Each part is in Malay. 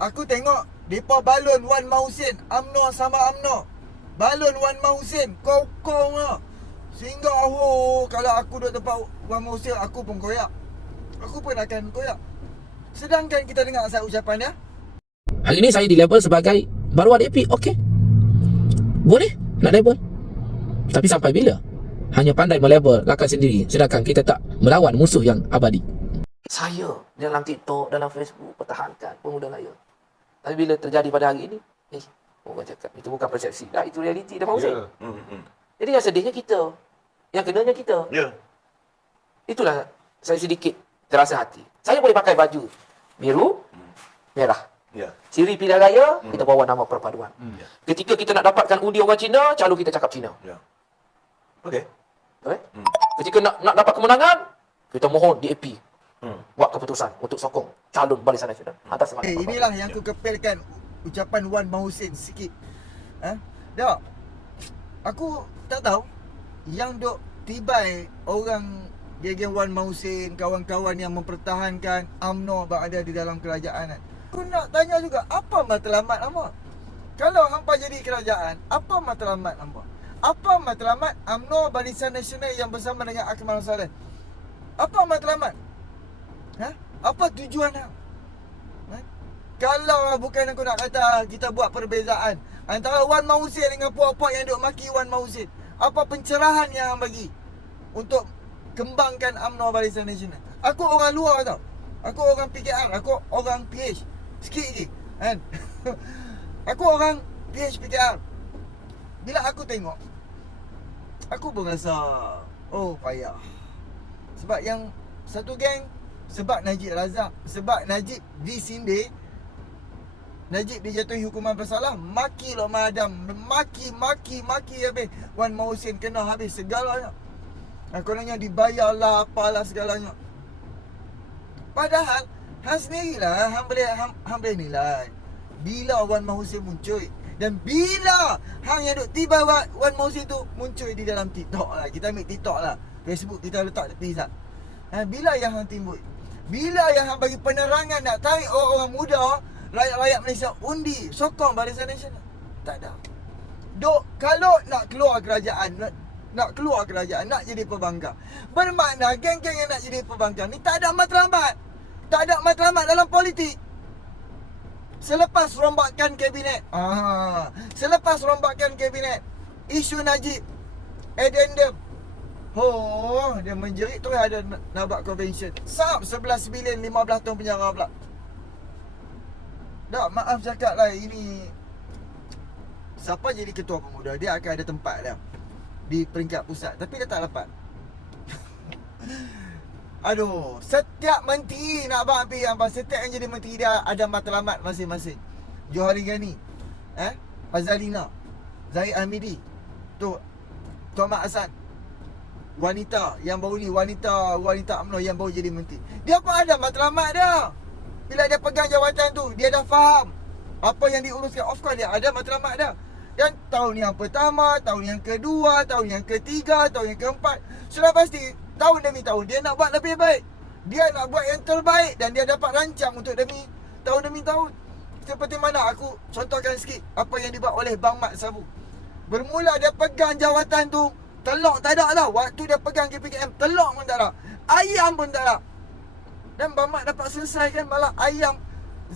Aku tengok Depa balon Wan Mahusin UMNO sama UMNO Balon Wan Mahusin Kau-kau lah Sehingga oh, Kalau aku duduk tempat Wan Mahusin Aku pun koyak Aku pun akan koyak Sedangkan kita dengar asal ucapan dia Hari ni saya di label sebagai baruan AP. Okey. Boleh nak label. Tapi sampai bila? Hanya pandai melabel lakan sendiri sedangkan kita tak melawan musuh yang abadi. Saya dalam TikTok, dalam Facebook pertahankan pemuda Melayu. Tapi bila terjadi pada hari ini, eh, orang cakap itu bukan persepsi. Dah itu realiti dah mahu Ya. Hmm, hmm. Jadi yang sedihnya kita. Yang kenanya kita. Ya. Itulah saya sedikit terasa hati. Saya boleh pakai baju biru, merah. Ya. Ciri pilihan raya, kita bawa nama perpaduan. Ya. Ketika kita nak dapatkan undi orang Cina, calon kita cakap Cina. Ya. Okey. Okay? Hmm. Ketika nak nak dapat kemenangan, kita mohon DAP Hmm. buat keputusan untuk sokong calon Barisan Nasional atas semangat. Eh perpaduan. inilah yang aku kepilkan Ucapan Wan Mahusin sikit ha? Dah Aku tak tahu Yang duk tibai Orang Geng Wan Mahusin Kawan-kawan yang mempertahankan UMNO berada di dalam kerajaan kan. Aku nak tanya juga Apa matlamat hampa Kalau hampa jadi kerajaan Apa matlamat hampa Apa matlamat UMNO Barisan Nasional yang bersama dengan Akmal Saleh Apa matlamat Ha? Apa tujuan hang? Ha? Kalau bukan aku nak kata kita buat perbezaan antara Wan Mahusin dengan puak-puak yang duk maki Wan Mahusin. Apa pencerahan yang hang bagi untuk kembangkan UMNO Barisan Nasional? Aku orang luar tau. Aku orang PKR, aku orang PH. Sikit je, kan? aku orang PH PKR. Bila aku tengok aku pun rasa oh payah. Sebab yang satu geng sebab Najib Razak, sebab Najib disindir Najib dijatuhi hukuman bersalah Maki Lok Madam Maki, maki, maki habis. Wan Mahusin kena habis segalanya. Ha, Kononnya dibayar lah Apalah segalanya. Padahal Hang sendirilah Hang boleh Hang, hang boleh nilai. Bila Wan Mahusin muncul Dan bila Hang yang duk tiba Wan, Wan Mahusin tu Muncul di dalam TikTok lah. Kita ambil TikTok lah. Facebook kita letak tepi Zat ha, Bila yang hang timbul Bila yang hang bagi penerangan Nak tarik orang-orang muda Rakyat-rakyat Malaysia undi Sokong Barisan Nasional. Tak ada. Dok, kalau nak keluar kerajaan nak, nak keluar kerajaan Nak jadi pembangkang Bermakna geng-geng yang nak jadi pembangkang ni Tak ada matlamat. Tak ada matlamat dalam politik. Selepas rombakan kabinet ah, Selepas rombakan kabinet Isu Najib Addendum Oh, dia menjerit tu ada nak buat convention. Sab 11 bilion 15 tahun penjara pula. Tak, maaf cakap lah ini Siapa jadi ketua pemuda? Dia akan ada tempat dia. Di peringkat pusat. Tapi dia tak dapat. Aduh Setiap menteri nak abang api apa Setiap yang jadi menteri dia Ada matlamat masing-masing. Johari Ghani Eh? Fazalina Zahid Hamidi Tu Tuan Mak Hassan Wanita Yang baru ni Wanita Wanita UMNO yang baru jadi menteri. Dia pun ada matlamat dia. Bila dia pegang jawatan tu Dia dah faham Apa yang diuruskan. Of course dia ada matlamat dia. Dan tahun yang pertama Tahun yang kedua Tahun yang ketiga Tahun yang keempat Sudah pasti Tahun demi tahun Dia nak buat lebih baik. Dia nak buat yang terbaik Dan dia dapat rancang Untuk demi Tahun demi tahun. Seperti mana aku Contohkan sikit Apa yang dibuat oleh Bang Mat Sabu. Bermula dia pegang jawatan tu Telok tak ada lah Waktu dia pegang KPKM Telok pun tak ada Ayam pun tak ada dan Bang Mat dapat selesaikan malah ayam.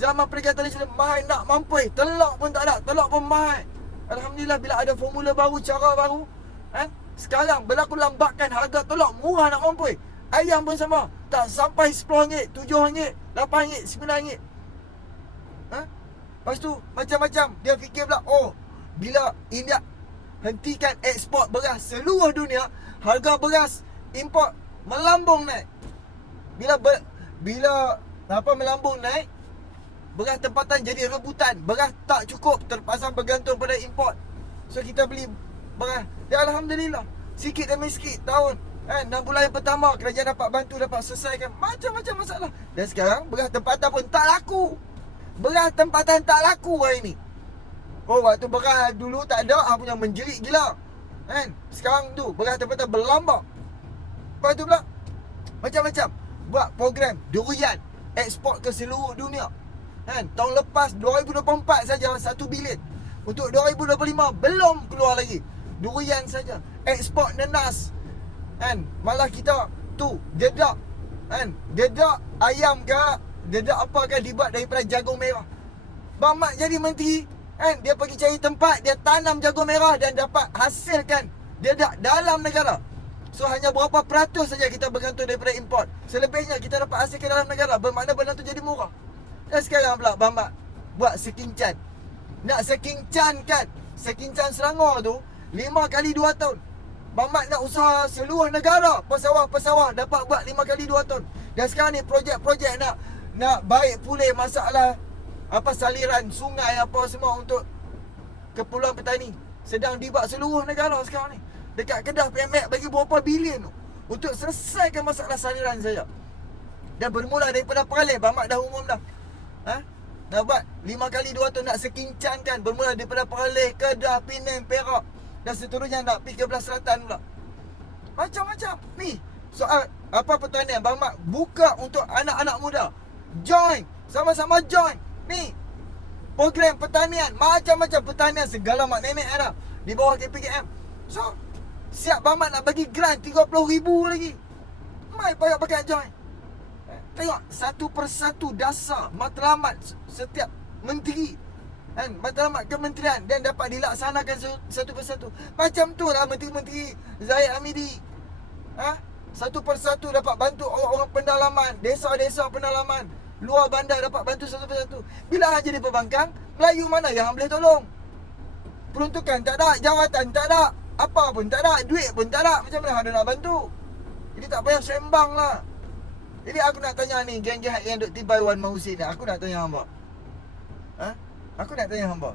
Zaman Perikatan Nasional mahal nak mampu Telok pun tak ada. Telok pun mahal Alhamdulillah bila ada formula baru Cara baru eh? Sekarang berlaku lambatkan harga telok. Murah nak mampu Ayam pun sama. Tak sampai RM10 RM7 RM8 RM9 eh? Lepas tu macam-macam. Dia fikir pula Oh Bila India Hentikan ekspor beras seluruh dunia. Harga beras Import Melambung naik. Bila ber, bila apa melambung naik beras tempatan jadi rebutan. Beras tak cukup terpaksa bergantung pada import. So kita beli beras. Ya alhamdulillah. Sikit demi sikit tahun kan 6 bulan yang pertama kerajaan dapat bantu dapat selesaikan. Macam-macam masalah. Dan sekarang beras tempatan pun tak laku. Beras tempatan tak laku hari ni oh waktu beras dulu tak ada ah punya menjerit gila kan sekarang tu beras tempatan berlambak lepas tu pula macam-macam buat program durian ekspor ke seluruh dunia. Kan? Tahun lepas 2024 saja 1 bilion. Untuk 2025 belum keluar lagi. Durian saja. Ekspor nenas. Kan? Malah kita tu dedak kan? Dedak ayam ke dedak apa kan dibuat daripada jagung merah. Bang Mat jadi menteri kan dia pergi cari tempat dia tanam jagung merah dan dapat hasilkan dedak dalam negara. So hanya berapa peratus saja kita bergantung daripada import. Selebihnya kita dapat hasilkan dalam negara. Bermakna benda tu jadi murah. Dan sekarang pula Mat buat sekincan. Nak sekincan kan? Sekincan Selangor tu 5 kali 2 tahun. Mat nak usaha seluruh negara pesawah-pesawah dapat buat 5 kali 2 tahun. Dan sekarang ni projek-projek nak nak baik pulih masalah apa saliran sungai apa semua untuk keperluan petani sedang dibuat seluruh negara sekarang ni. Dekat Kedah PMX bagi berapa bilion tu untuk selesaikan masalah saliran saja. Dan bermula daripada Peralih Bang Mat dah umum dah. Ha? Dah buat 5 kali 2 tahun nak sekincankan bermula daripada Peralih, Kedah, Penang, Perak dan seterusnya nak pergi ke belah selatan pula. Macam-macam. Ni soal apa pertanian Bang Mat buka untuk anak-anak muda. Join. Sama-sama join. Ni program pertanian macam-macam pertanian segala mak nenek ada di bawah KPKM. So siap Bang Mat nak bagi grant 30,000 lagi. Mai payah pakai join. Eh, Tengok satu persatu dasar matlamat setiap menteri kan matlamat kementerian dan dapat dilaksanakan satu persatu. Macam tu lah menteri-menteri Zahid Hamidi. Ha? Satu persatu dapat bantu orang-orang pendalaman, desa-desa pendalaman, luar bandar dapat bantu satu persatu. Bila hang jadi pembangkang, Melayu mana yang boleh tolong? Peruntukan tak ada, jawatan tak ada, apa pun tak ada, duit pun tak ada. Macam mana hang nak bantu? Jadi tak payah sembang lah. Jadi aku nak tanya ni, geng-geng yang duk tibai Wan Mahusin ni, aku nak tanya hamba. Ha? Aku nak tanya hamba.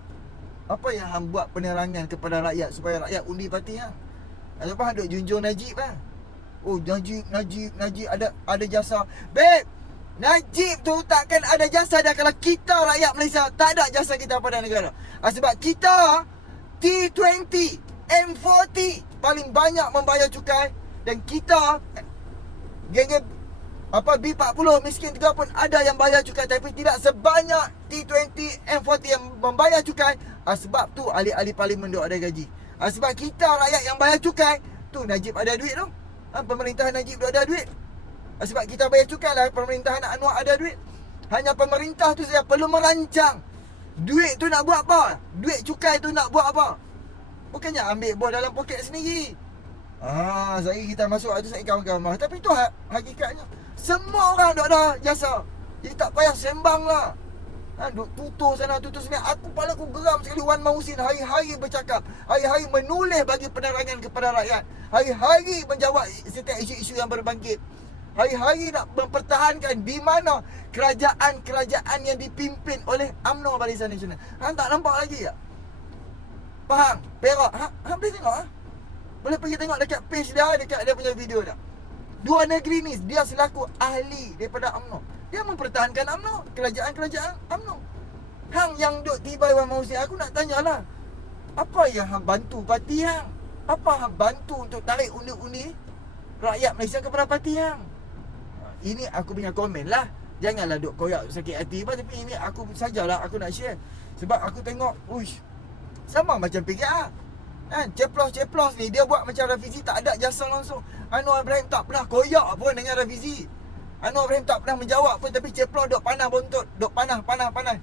Apa yang hang buat penerangan kepada rakyat supaya rakyat undi parti hang? Ataupun hang duk junjung Najib lah. Oh, Najib, Najib, Najib ada ada jasa. Babe, Najib tu takkan ada jasa dia kalau kita rakyat Malaysia tak ada jasa kita pada negara. Ah, sebab kita T20, M40 paling banyak membayar cukai dan kita geng-geng apa B40 miskin juga pun ada yang bayar cukai. Tapi tidak sebanyak T20 M40 yang membayar cukai. Ah, sebab tu ahli-ahli parlimen duk ada gaji. Ah, sebab kita rakyat yang bayar cukai tu Najib ada duit tu. Ah, pemerintahan Najib duk ada duit sebab kita bayar cukai lah pemerintahan Anwar ada duit hanya pemerintah tu saja perlu merancang duit tu nak buat apa duit cukai tu nak buat apa bukannya ambil buat dalam poket sendiri Ah, saya kita masuk ada saya kawan-kawan mah. Tapi tu ha- hakikatnya. Semua orang duk ada jasa. Jadi tak payah sembang lah. Ha, duk tutur sana tutur sini. Aku pala aku geram sekali Wan Mahusin hari-hari bercakap. Hari-hari menulis bagi penerangan kepada rakyat. Hari-hari menjawab setiap isu-isu yang berbangkit. Hari-hari nak mempertahankan di mana kerajaan-kerajaan yang dipimpin oleh UMNO Barisan Nasional. Hang tak nampak lagi tak? Pahang, Perak. Ha, hang boleh tengok ah. Boleh pergi tengok dekat page dia Dekat dia punya video dah Dua negeri ni Dia selaku ahli Daripada UMNO Dia mempertahankan UMNO Kerajaan-kerajaan UMNO Hang yang duk tiba Wan Mahusin Aku nak tanya lah Apa yang hang bantu parti hang Apa hang bantu untuk tarik undi-undi Rakyat Malaysia kepada parti hang Ha, Ini aku punya komen lah Janganlah duk koyak sakit hati apa Tapi ini aku sajalah Aku nak share Sebab aku tengok Uish Sama macam PKR Kan ceplos-ceplos ni dia buat macam Rafizi tak ada jasa langsung. Anwar Ibrahim tak pernah koyak pun dengan Rafizi. Anwar Ibrahim tak pernah menjawab pun tapi ceplos dok panah bontot, dok panah panah panah.